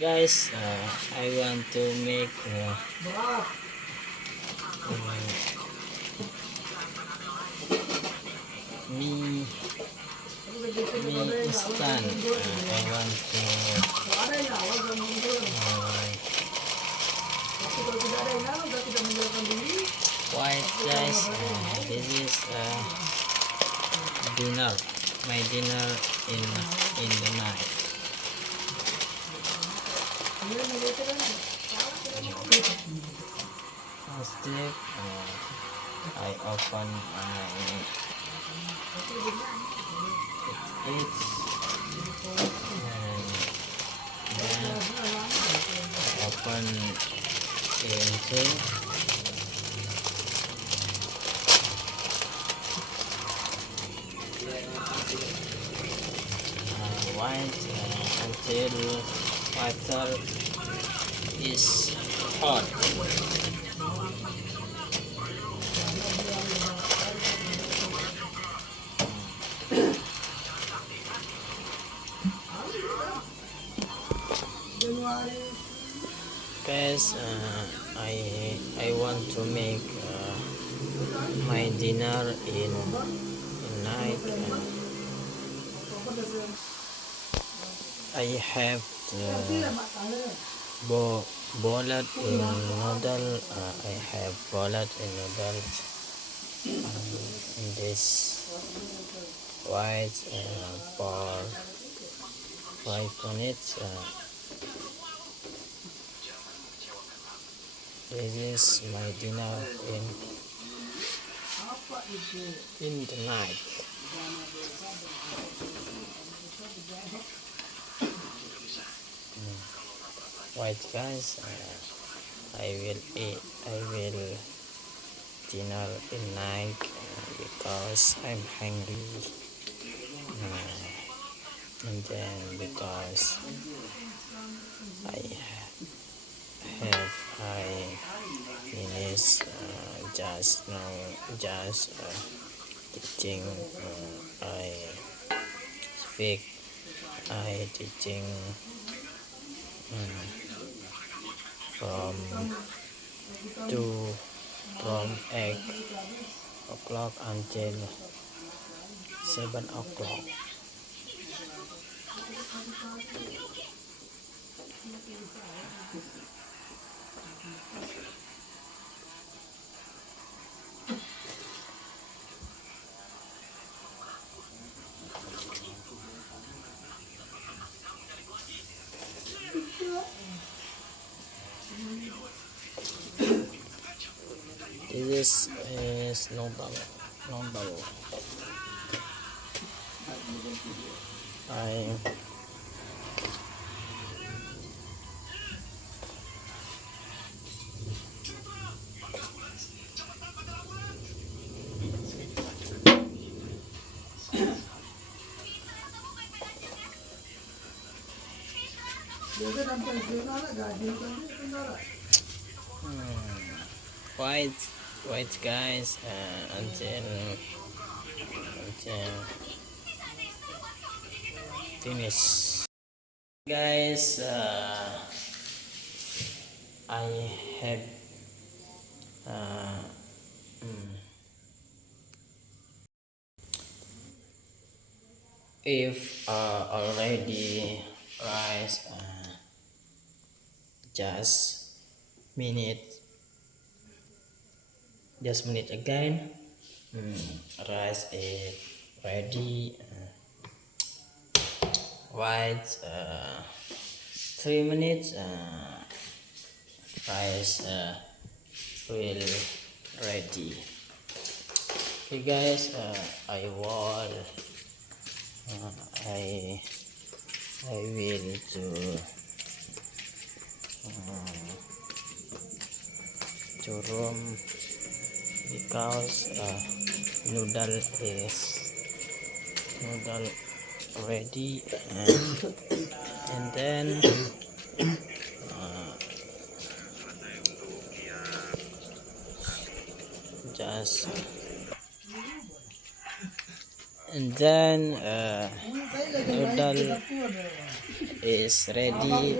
Guys, I want to make me instant. I want to white guys. This is dinner. My dinner in the night. Sleep. I open my it's and then open into white until water is hot. Guys, I want to make my dinner in night. I have boiled in noodle. I have boiled in noodle in this white for 5 minutes. This is my dinner in the night. White guys, I will dinner in night because I'm hungry, and then because I finished just now teaching. I speak. I teaching from 8 o'clock until 7 o'clock. This is noodle. I white guys until finish. Guys, I have if already rice just minute again. Rice is ready. White 3 minutes. Rice will ready. Okay guys, I will to room because noodle ready, and then just and then noodle is ready.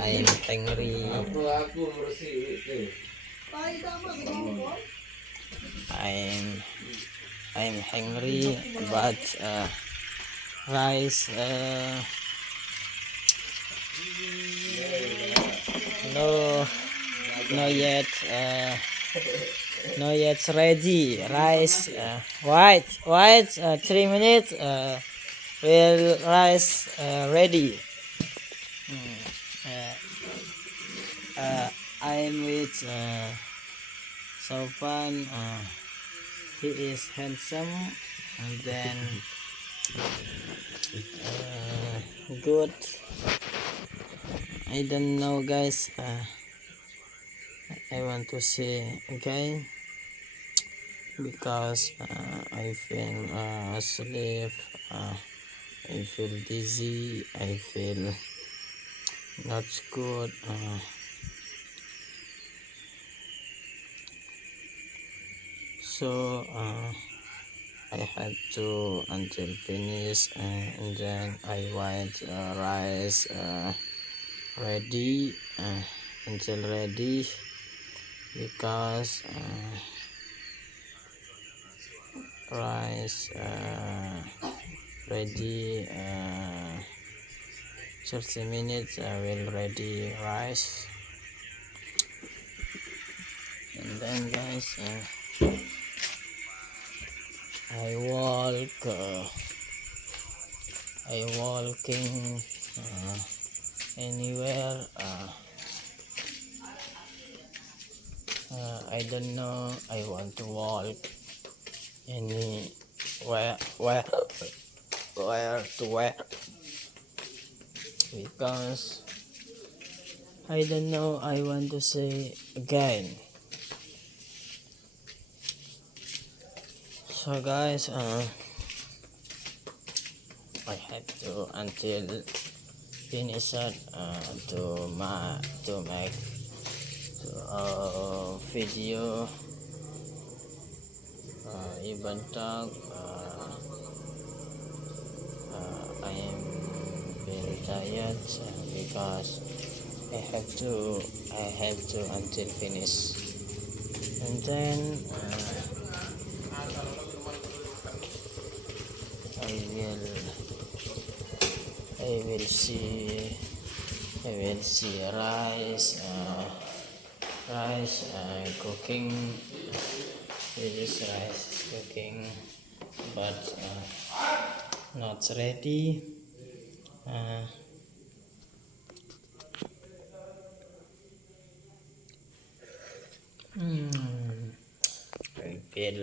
I'm hungry. I'm hungry, but rice no no yet no yet ready. Rice wait 3 minutes. Will rice ready. Uh, I'm with Sopan. He is handsome, and then good. I don't know, guys. I want to say again because I feel asleep. I feel dizzy. I feel not good. So I have to until finish, and then I want rice ready until ready because rice ready 30 minutes. I will ready rice, and then guys I walking anywhere. I don't know. I want to walk anywhere where to where because I don't know. I want to say again. So guys, I have to until finish it to make video, even talk. I am very tired because I have to until finish, and then I will see rice cooking. This is rice cooking, but not ready. I feel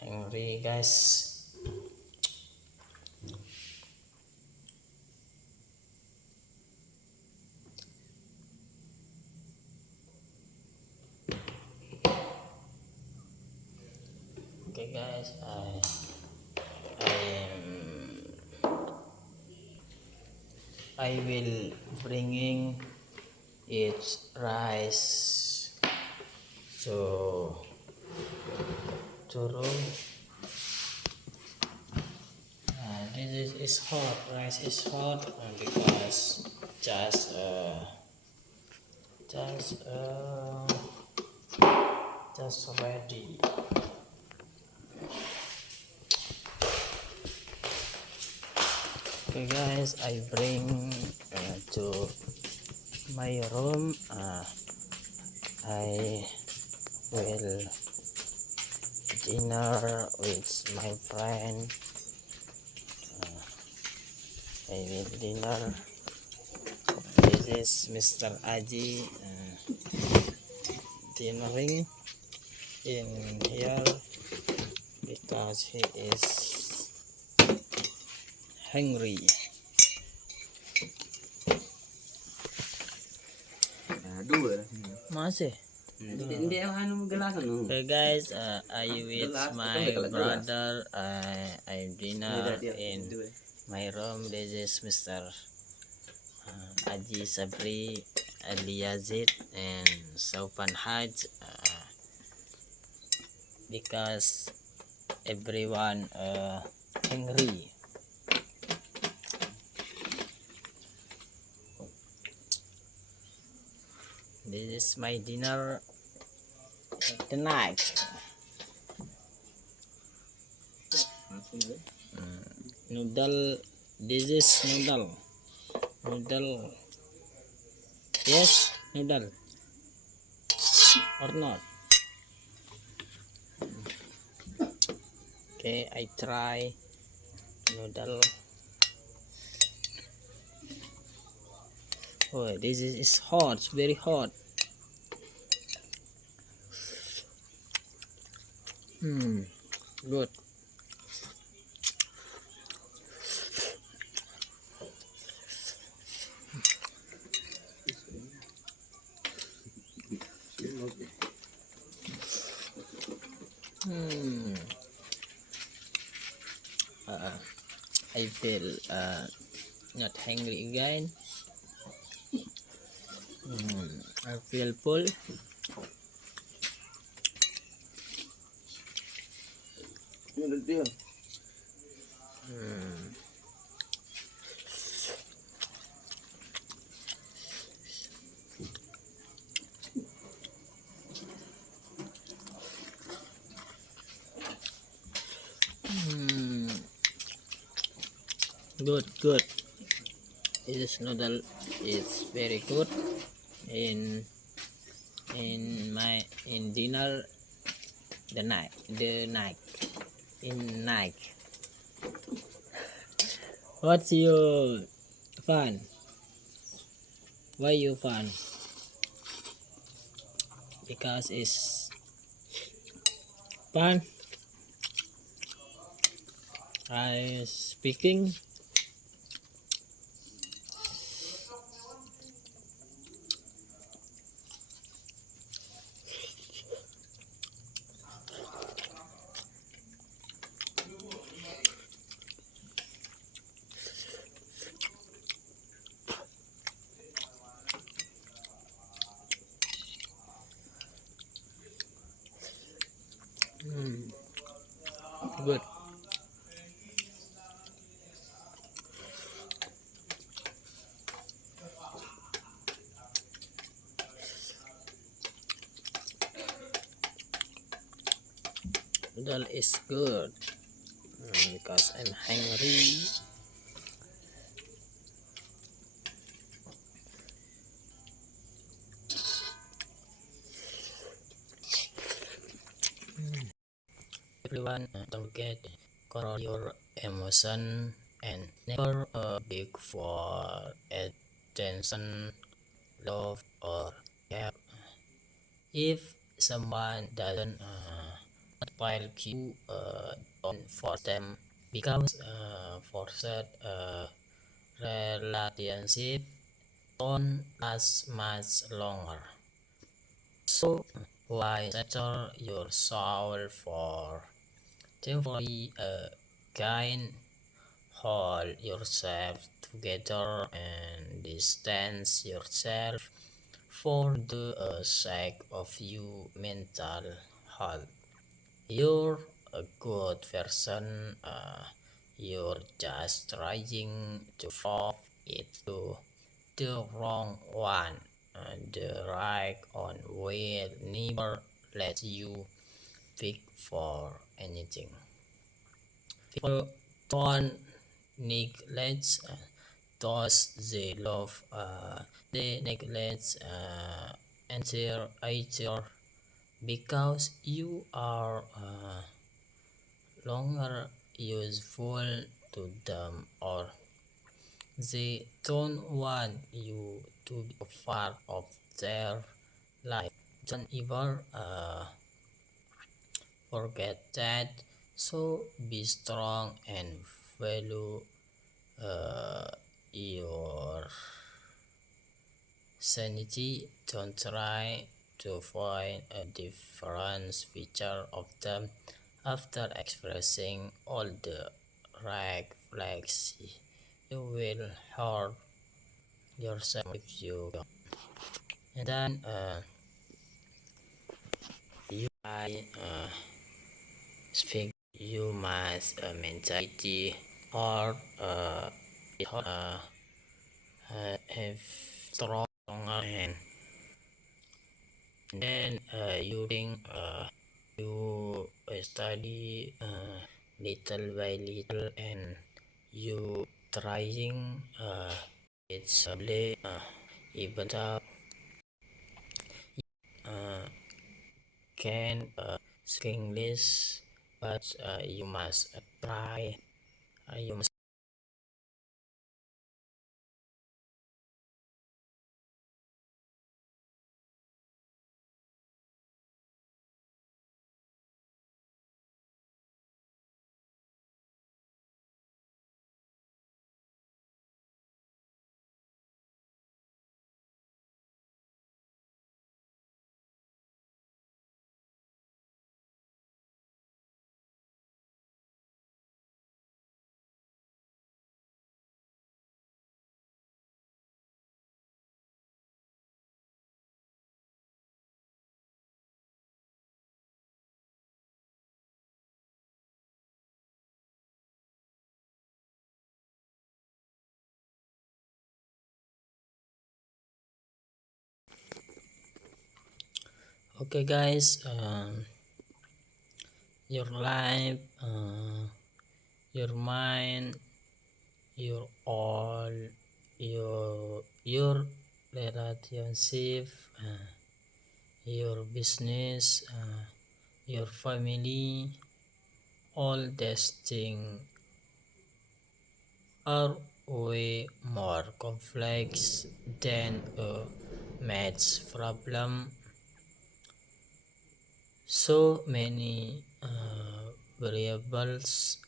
hungry, guys. Okay, guys, I will bringing its rice to room. This is hot. Rice is hot because just ready. Okay, guys, I bring to my room. I will dinner with my friend. I will dinner. This is Mr. Aji dinnering in here because he is hungry. Masih. Okay, guys, I with my brother. I dinner in my room. This is Mr. Aji Sabri, Ali Yazid, and Saupan Haj. Because everyone hungry. This is my dinner tonight. Noodle. This is noodle. Noodle. Yes, noodle or not? Okay, I try noodle. Oh, this is hot. It's very hot. Good. I feel not hungry again. I feel full. Good. This noodle is very good in dinner the night in night. What's your fun? Why you fun? Because it's fun. I speaking. Good. Noodle is good because I'm hungry. Everyone, don't forget control your emotion and never beg for attention, love, or care. If someone doesn't spoil you, don't force them because forced relationship don't last much longer. So why settle your soul for temporary gain? Hold yourself together and distance yourself for the sake of your mental health. You're a good person. You're just trying to solve it to the wrong one. The right one will never let you pick for anything. People don't neglect those they love. They neglect each other because you are longer useful to them, or they don't want you to be a part of their life. Don't ever forget that. So be strong and value your sanity. Don't try to find a different picture of them after expressing all the red flags. You will hurt yourself if you don't. And then you speak you must mentality or have stronger hand then you study little by little, and you trying it's even though uh, can speak English, but you must try. You must. Okay, guys. Your life, your mind, your all, your relationship, your business, your family, all these things are way more complex than a maths problem. So many variables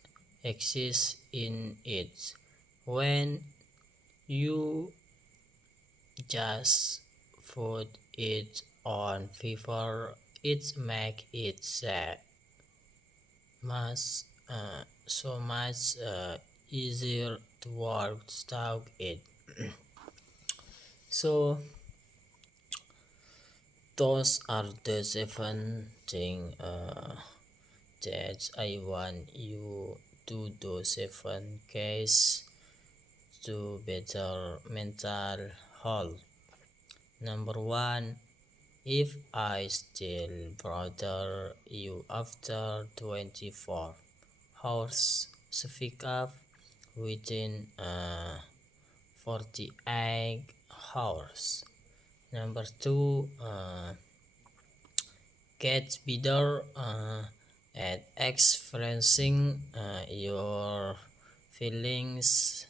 exist in it. When you just put it on paper, it make it much so much easier to work without it. So those are the seven things that I want you to do. Seven case to better mental health. Number one, if I still bother you after 24 hours, speak up within 48 hours. Number two, get better at expressing your feelings.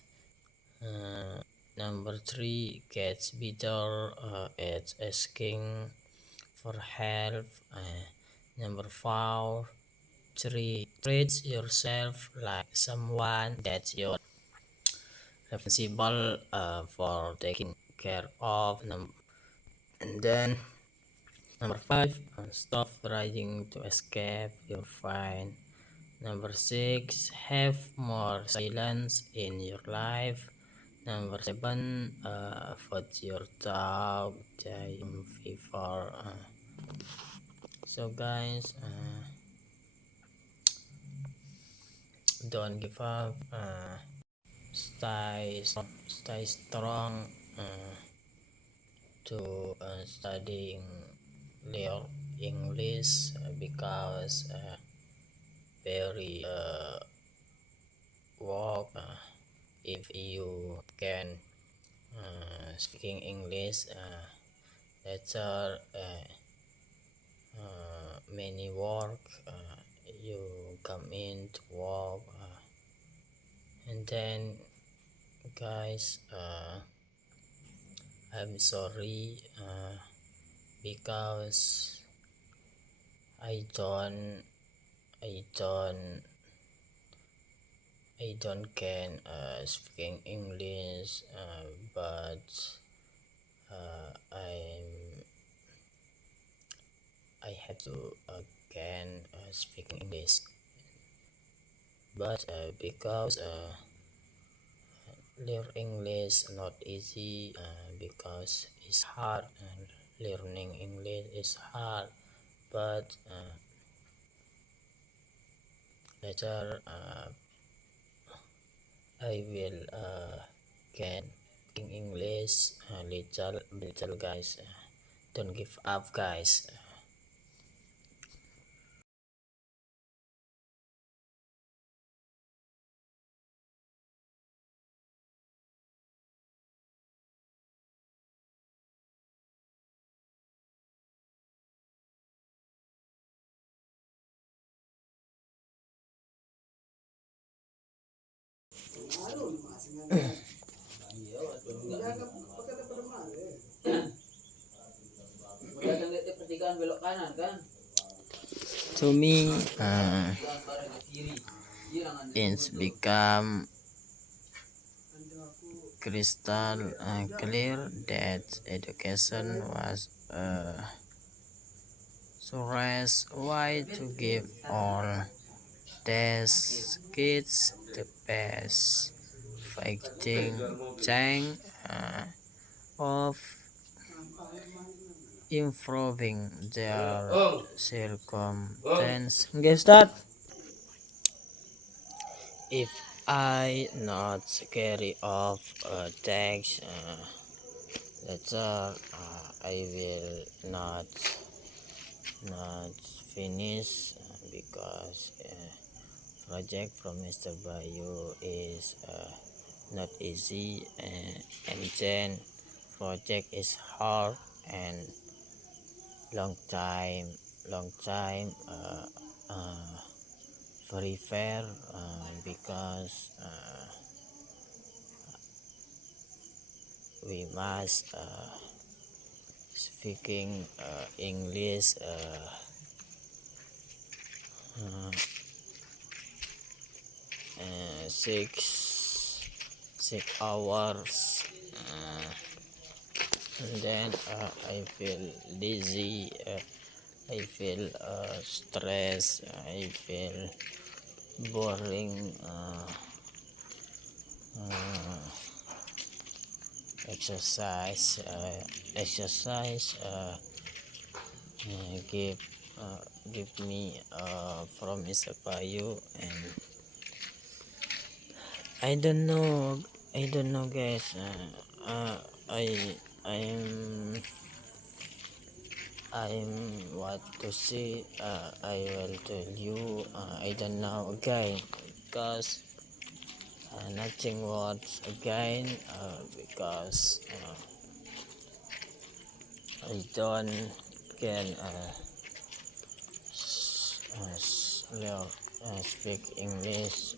Number three, get better at asking for help. Number four, treat yourself like someone that you're responsible for taking care of. And then number five, stop trying to escape your fine. Number six, have more silence in your life. Number seven, put your dog time before. So guys, don't give up. Stay strong to studying your English because very work if you can speaking English later many work you come in to work and then guys I'm sorry because I don't I don't I don't can speaking English but I have to can speaking English but because learn English not easy because it's hard and learning English is hard but later I will can in English little guys Don't give up, guys. To me, it's become crystal clear that education was source why to give all these kids the best fighting chance of improving their circumstance. Guess that if I not carry off a text letter, I will not finish because project from Mr. Bayu is not easy, and then project is hard and long time very fair because we must speaking English uh, 6 hours, and then I feel dizzy, I feel stress, I feel boring. Uh, exercise give give me from Mr. Bayu, and I don't know, guys. I'm what to say. I will tell you. I don't know again because nothing words again because I don't can speak English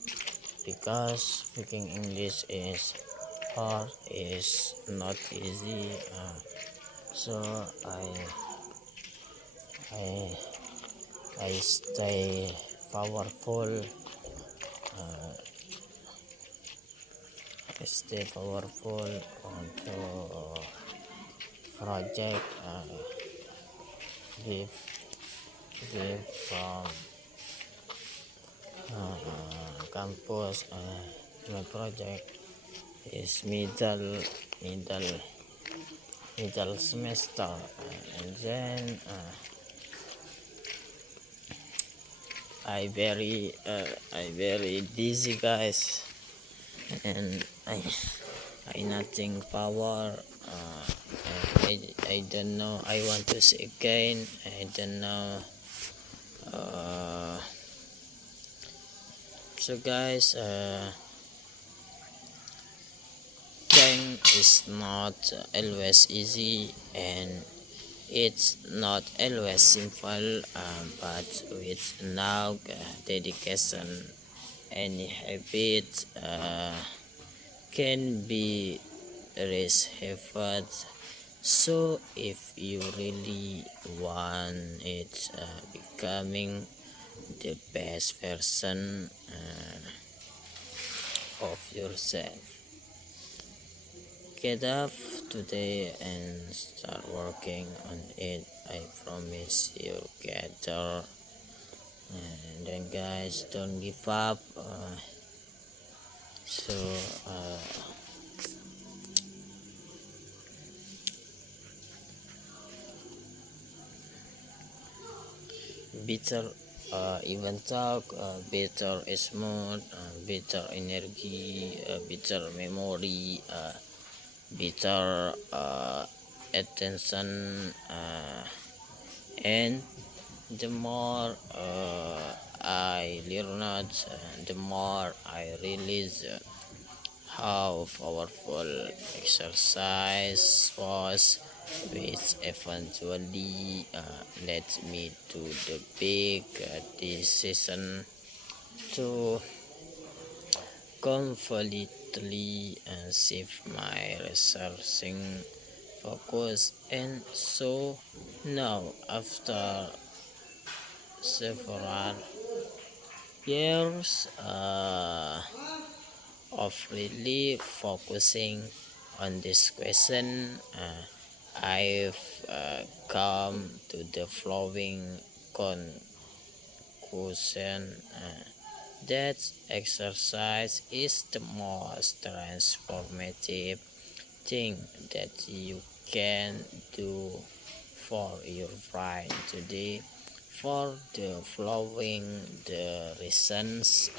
because speaking English is hard, is not easy. So I I stay powerful. Uh, I stay powerful untuk project give from campus. My project is middle semester, and then I very dizzy, guys, and I nothing power. I don't know. I want to say again. I don't know. So guys, tank is not always easy, and it's not always simple, but with now dedication, any habit can be raise effort. So if you really want it becoming the best version of yourself, get up today and start working on it. I promise you'll get there. And then guys, don't give up. So bitter even talk, better smooth, better energy, better memory, better attention, and the more I learn, the more I realize how powerful exercise was, which eventually led me to the big decision to completely shift my researching focus. And so now, after several years of really focusing on this question, I've come to the following conclusion, that exercise is the most transformative thing that you can do for your brain today, for the following the reasons.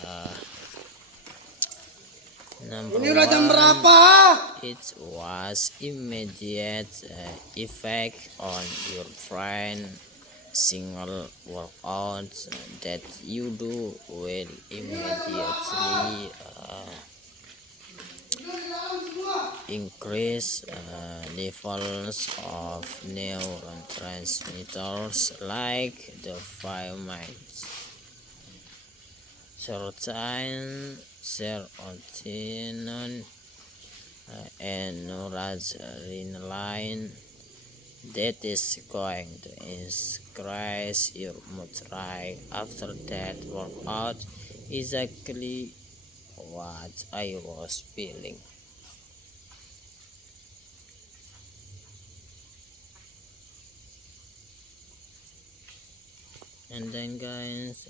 Number one, it was immediate effect on your brain. Single workout that you do will immediately increase levels of neurotransmitters like dopamine, serotonin, and noradrenaline, that is going to increase your mood right after that workout. Exactly what I was feeling. And then guys,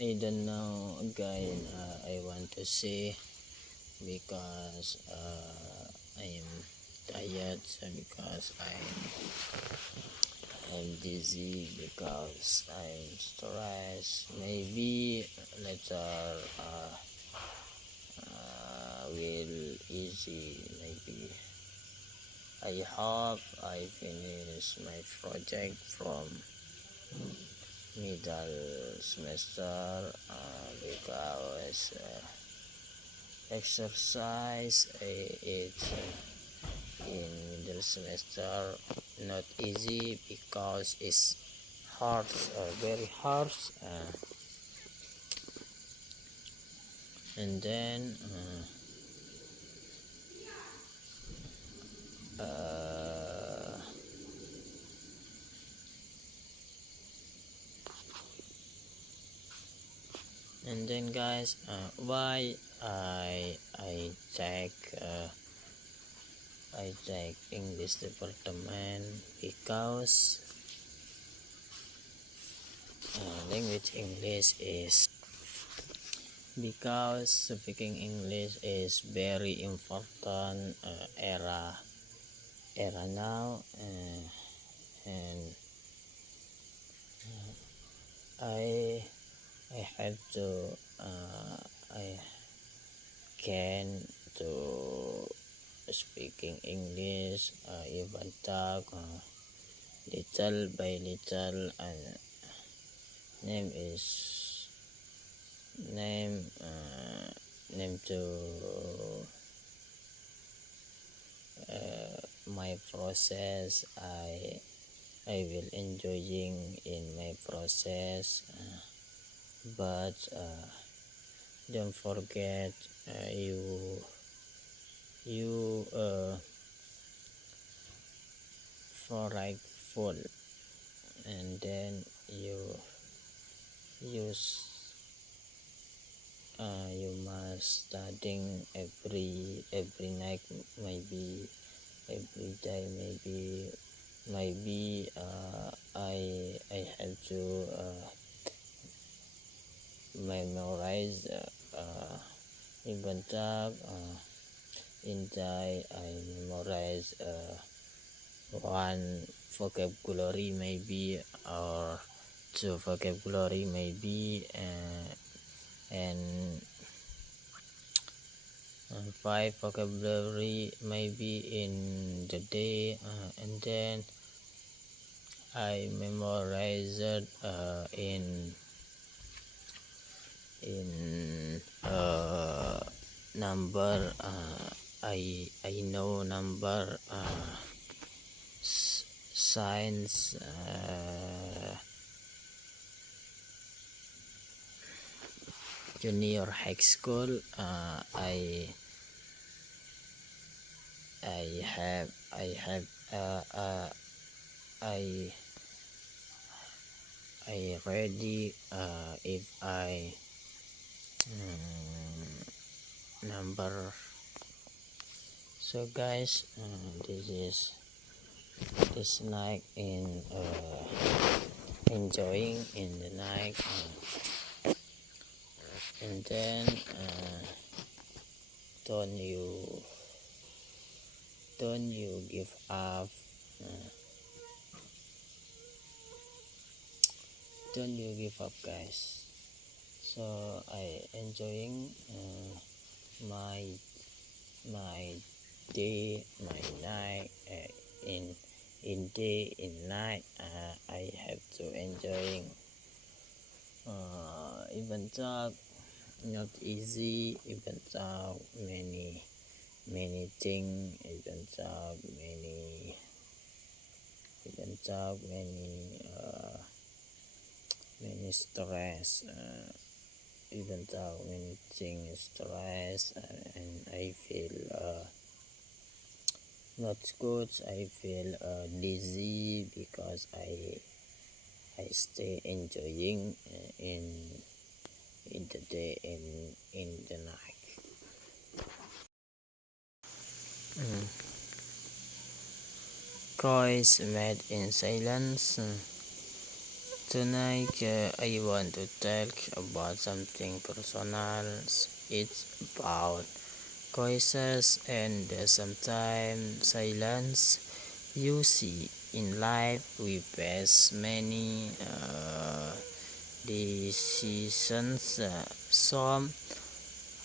I don't know again, I want to say, because I am tired, because I'm dizzy, because I'm stressed. Maybe later will easy. Maybe I hope I finish my project from middle semester, because exercise it's in middle semester not easy, because it's hard, very hard, and then guys, why I take English department, because language English is, because speaking English is very important era now, and I have to I can to speaking English, even talk little by little, and name is name to my process. I will enjoying in my process, but don't forget, you for like full, and then use you must studying every night, maybe every day, maybe I have to memorize even talk in day I memorize one vocabulary maybe, or two vocabulary maybe, and 5 vocabulary maybe in the day, and then I memorized in number. I know number, science, junior high school. I have I ready if I number. So guys, this night in enjoying in the night, and then don't you give up, don't you give up guys. So I enjoying my day, my night, in day, in night. I have to enjoying, even though not easy, even though many things, even though many stress, even though many things stress, and I feel not good. I feel dizzy because I stay enjoying in the day and in the night. Choice made in silence. Tonight I want to talk about something personal. It's about choices and sometimes silence. You see, in life we face many decisions. Some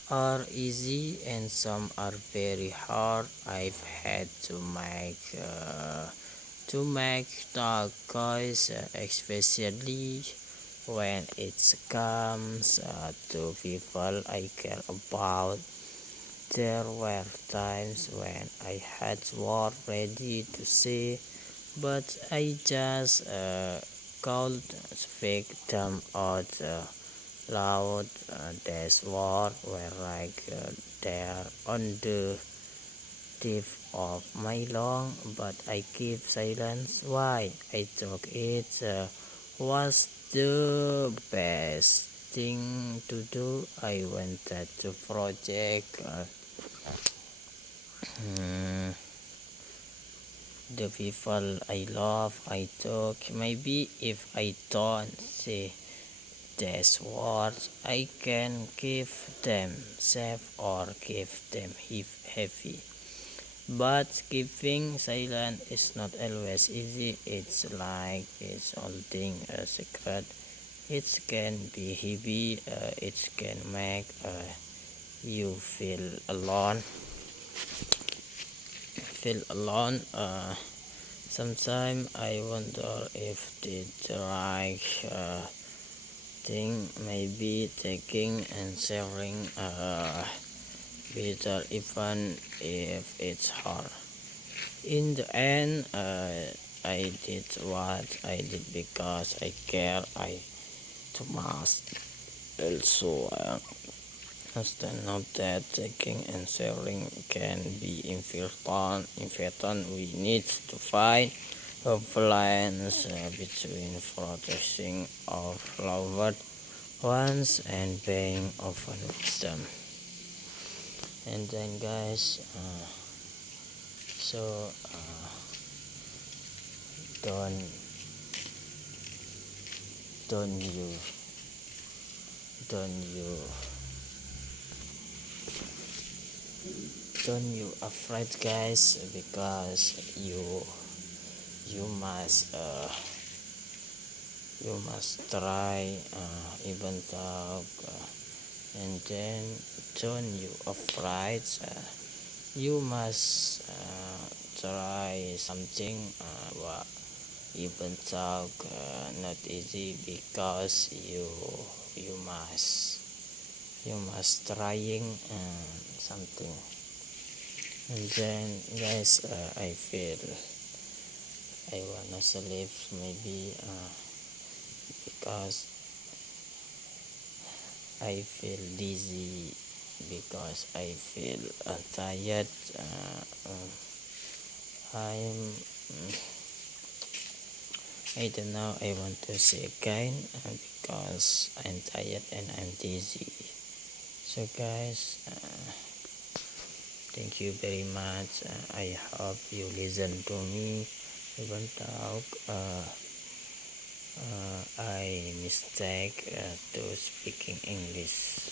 are easy and some are very hard. I've had to make the choice, especially when it comes to people I care about. There were times when I had words ready to say, but I just called speak them out loud. These words were like they're on the tip of my lung, but I keep silence. Why? I thought it was the best thing to do. I wanted to project the people I love. I thought maybe if I don't say these words, I can give them safe or give them heavy. But keeping silent is not always easy. It's like it's holding a secret. It can be heavy. It can make you feel alone. Sometimes I wonder if the right thing may be taking and sharing better, even if it's hard. In the end, I did what I did because I care. I too much. Also, understand now that taking and sharing can be important. We need to find a balance between protecting our loved ones and being open with them. And then, guys, so don't you afraid, guys, because you must try, even though, and then turn you off, right? You must try something, but even talk not easy because you must trying something. And then guys, I feel I wanna sleep maybe because I feel dizzy, because I feel tired. I'm I don't know, I want to say again because I'm tired and I'm dizzy. So guys, thank you very much. I hope you listen to me. Even though I mistake to speaking English.